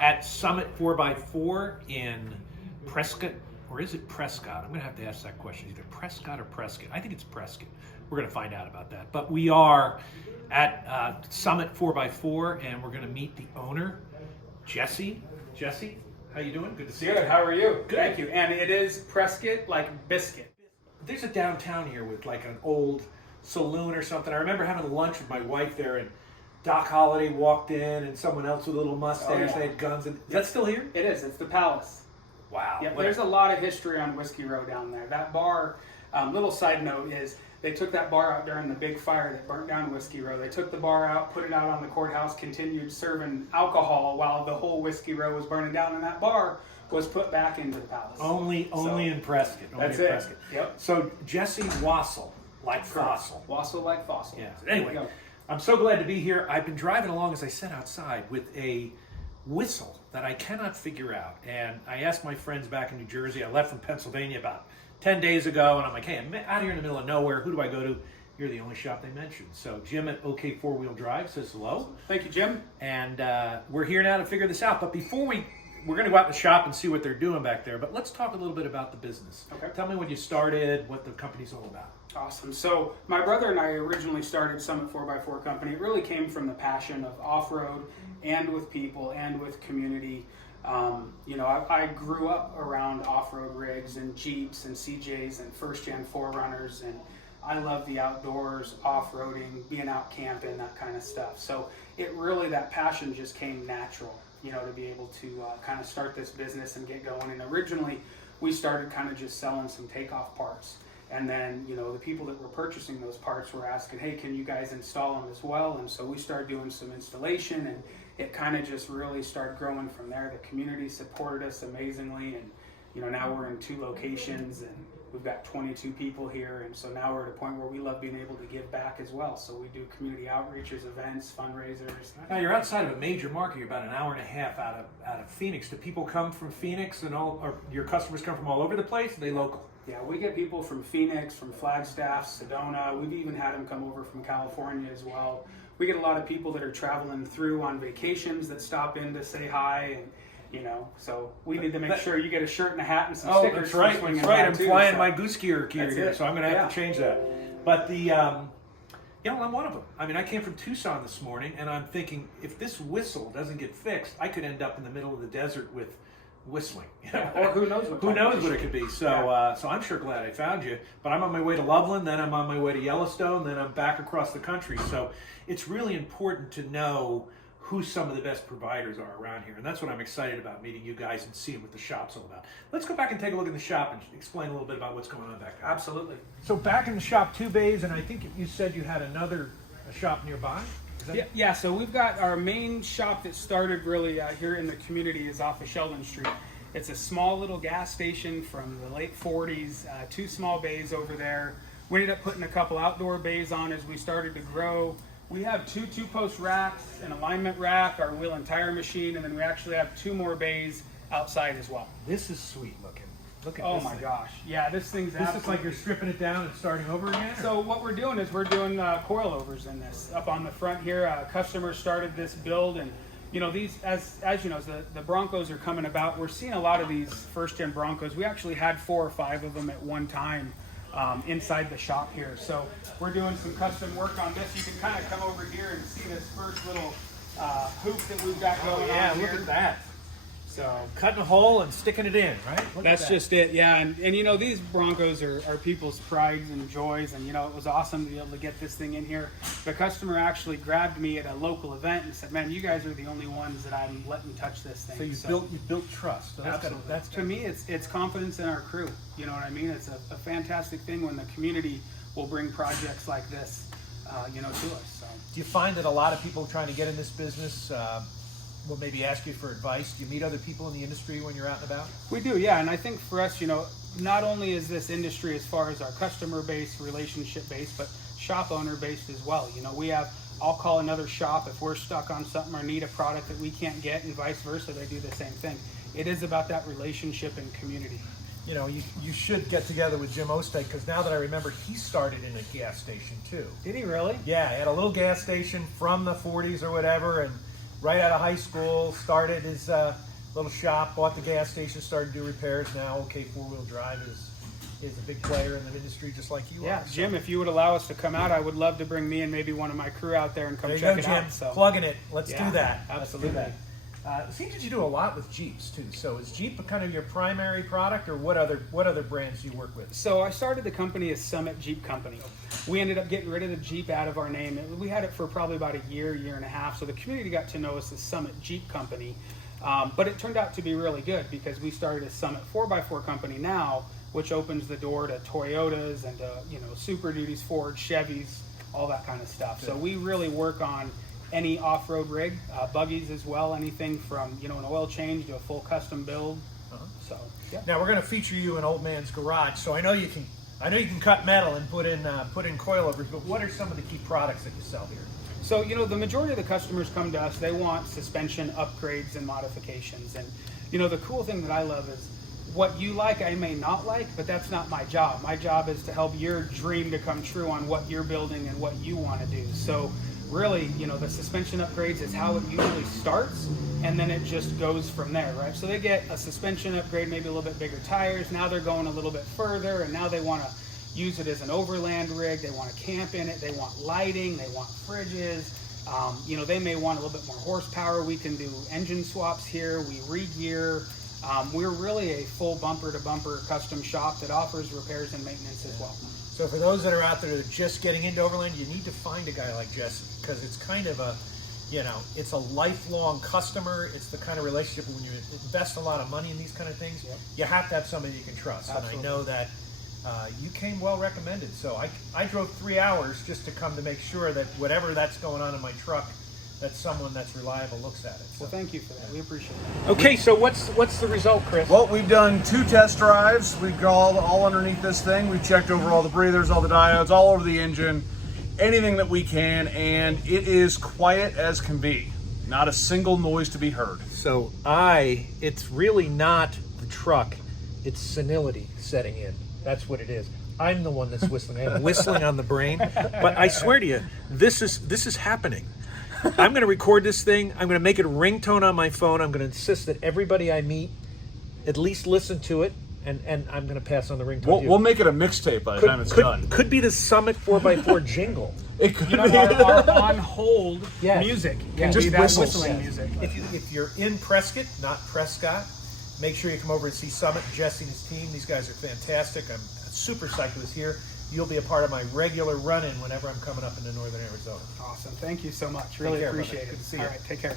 at Summit 4x4 in Prescott, or is it Prescott? I'm going to have to ask that question. Either Prescott or Prescott. I think it's Prescott. We're going to find out about that. But we are at Summit 4x4, and we're going to meet the owner, Jesse. Jesse, how you doing? Good to see you. Good. How are you? Good. Thank you. And it is Prescott, like biscuit. There's a downtown here with like an old saloon or something. I remember having lunch with my wife there, and Doc Holliday walked in, and someone else with a little mustache. Oh, yeah. They had guns. Is that still here? It is. It's the Palace. Wow. Yep. There's a lot of history on Whiskey Row down there. That bar, little side note is they took that bar out during the big fire that burnt down Whiskey Row. They took the bar out, put it out on the courthouse, continued serving alcohol while the whole Whiskey Row was burning down, and that bar was put back into the Palace. Only in Prescott. Only That's in it. Prescott. Yep. So Jesse Wassel, like fossil. Wassel like fossil. Yeah. There you Anyway, go. I'm so glad to be here. I've been driving along, as I said, outside with a whistle that I cannot figure out. And I asked my friends back in New Jersey. I left from Pennsylvania about 10 days ago, and I'm like, hey, I'm out here in the middle of nowhere. Who do I go to? You're the only shop they mentioned. So Jim at OK Four Wheel Drive says hello. Thank you, Jim. And we're here now to figure this out. But before we're going to go out in the shop and see what they're doing back there. But let's talk a little bit about the business. Okay. Tell me when you started, what the company's all about. Awesome. So my brother and I originally started Summit 4x4 Company. It really came from the passion of off-road and with people and with community. I grew up around off-road rigs and Jeeps and CJs and first-gen 4Runners, and I love the outdoors, off-roading, being out camping, that kind of stuff. So it really, that passion just came natural, to be able to kind of start this business and get going. And originally we started kind of just selling some takeoff parts. And then, the people that were purchasing those parts were asking, hey, can you guys install them as well? And so we started doing some installation, and it kind of just really started growing from there. The community supported us amazingly, and, now we're in 2 locations, and we've got 22 people here. And so now we're at a point where we love being able to give back as well. So we do community outreaches, events, fundraisers. Now you're outside of a major market. You're about an hour and a half out of Phoenix. Do people come from Phoenix and or your customers come from all over the place? Are they local? Yeah, we get people from Phoenix, from Flagstaff, Sedona. We've even had them come over from California as well. We get a lot of people that are traveling through on vacations that stop in to say hi, and so we need to make sure you get a shirt and a hat and some stickers. That's right. Swinging That's right. I'm too, flying so. my goose gear here, so I'm going to have to change that. But I'm one of them. I mean, I came from Tucson this morning, and I'm thinking if this whistle doesn't get fixed, I could end up in the middle of the desert with whistling. Yeah, or who knows what? Who knows what it could be? So, so I'm sure glad I found you. But I'm on my way to Loveland, then I'm on my way to Yellowstone, then I'm back across the country. So it's really important to know who some of the best providers are around here, and that's what I'm excited about, meeting you guys and seeing what the shop's all about. Let's go back and take a look at the shop and explain a little bit about what's going on back there. Absolutely. So back in the shop, 2 bays, and I think you said you had another shop nearby. Yeah, so we've got our main shop that started really here in the community is off of Sheldon Street. It's a small little gas station from the late 40s, 2 small bays over there. We ended up putting a couple outdoor bays on as we started to grow. We have 2 2-post racks, an alignment rack, our wheel and tire machine, and then we actually have 2 more bays outside as well. This is sweet looking. Look at this. this. Oh my thing. gosh. Yeah, this thing's This is like you're stripping it down and starting over again? So what we're doing is we're doing coilovers in this. Up on the front here, customers started this build, and these, as you know, as the Broncos are coming about, we're seeing a lot of these first-gen Broncos. We actually had 4 or 5 of them at one time inside the shop here. So we're doing some custom work on this. You can kind of come over here and see this first little hoop that we've got going on here. Look at that. So cutting a hole and sticking it in, right? That's just it, yeah. And these Broncos are people's prides and joys, and it was awesome to be able to get this thing in here. The customer actually grabbed me at a local event and said, "Man, you guys are the only ones that I'm letting touch this thing." So you built trust. So absolutely. That's to me, it's confidence in our crew. You know what I mean? It's a fantastic thing when the community will bring projects like this, to us. So. Do you find that a lot of people trying to get in this business will maybe ask you for advice? Do you meet other people in the industry when you're out and about? We do, yeah. And I think for us, not only is this industry as far as our customer base, relationship based, but shop owner based as well. We have, I'll call another shop if we're stuck on something or need a product that we can't get, and vice versa, they do the same thing. It is about that relationship and community. You should get together with Jim Osteg, because now that I remember, he started in a gas station too. Did he really? Yeah, he had a little gas station from the 40s or whatever, and right out of high school, started his little shop, bought the gas station, started to do repairs. Now, OK Four-Wheel Drive is a big player in the industry, just like you Yeah, are. Jim, if you would allow us to come out, I would love to bring me and maybe one of my crew out there and come There you check go, it Jim. out. So. Plugging it. Let's Yeah, do that. absolutely. Let's do that. It seems that you do a lot with Jeeps too. So is Jeep kind of your primary product, or what other brands do you work with? So I started the company as Summit Jeep Company. We ended up getting rid of the Jeep out of our name. We had it for probably about a year and a half. So the community got to know us as Summit Jeep Company. But it turned out to be really good because we started a Summit 4x4 company now, which opens the door to Toyotas and Super Duties, Ford, Chevys, all that kind of stuff. So we really work on any off-road rig, buggies as well, anything from an oil change to a full custom build. So yeah. Now we're going to feature you in Old Man's Garage. So I know you can cut metal and put in coilovers. But what are some of the key products that you sell here? So the majority of the customers come to us. They want suspension upgrades and modifications. And the cool thing that I love is what you like, I may not like, but that's not my job. My job is to help your dream to come true on what you're building and what you want to do. So really, the suspension upgrades is how it usually starts, and then it just goes from there, right? So they get a suspension upgrade, maybe a little bit bigger tires. Now they're going a little bit further, and now they want to use it as an overland rig. They want to camp in it. They want lighting. They want fridges. They may want a little bit more horsepower. We can do engine swaps here. We re-gear. We're really a full bumper-to-bumper custom shop that offers repairs and maintenance as well. So for those that are out there that are just getting into Overland, you need to find a guy like Jesse, because it's kind of a, it's a lifelong customer. It's the kind of relationship when you invest a lot of money in these kind of things, you have to have somebody you can trust. Absolutely. And I know that you came well recommended. So I drove 3 hours just to come to make sure that whatever that's going on in my truck, that someone that's reliable looks at it. So. Well, thank you for that. We appreciate it. Okay, so what's the result, Chris? Well, we've done 2 test drives. We've got all underneath this thing. We've checked over all the breathers, all the diodes, all over the engine, anything that we can, and it is quiet as can be. Not a single noise to be heard. So it's really not the truck, it's senility setting in. That's what it is. I'm the one that's whistling. I'm whistling on the brain. But I swear to you, this is happening. I'm going to record this thing. I'm going to make it a ringtone on my phone. I'm going to insist that everybody I meet at least listen to it, and I'm going to pass on the ringtone. We'll make it a mixtape by the time it's done. Could be the Summit 4x4 jingle. It could be. Our on-hold Yes. music Yes. can Just be that whistles. whistling music. If you're in Prescott, not Prescott, make sure you come over and see Summit, Jesse and his team. These guys are fantastic. I'm super psyched to was here. You'll be a part of my regular run-in whenever I'm coming up into northern Arizona. Awesome. Thank you so much. Really care, appreciate brother. it. Good to see All you. right. Take care.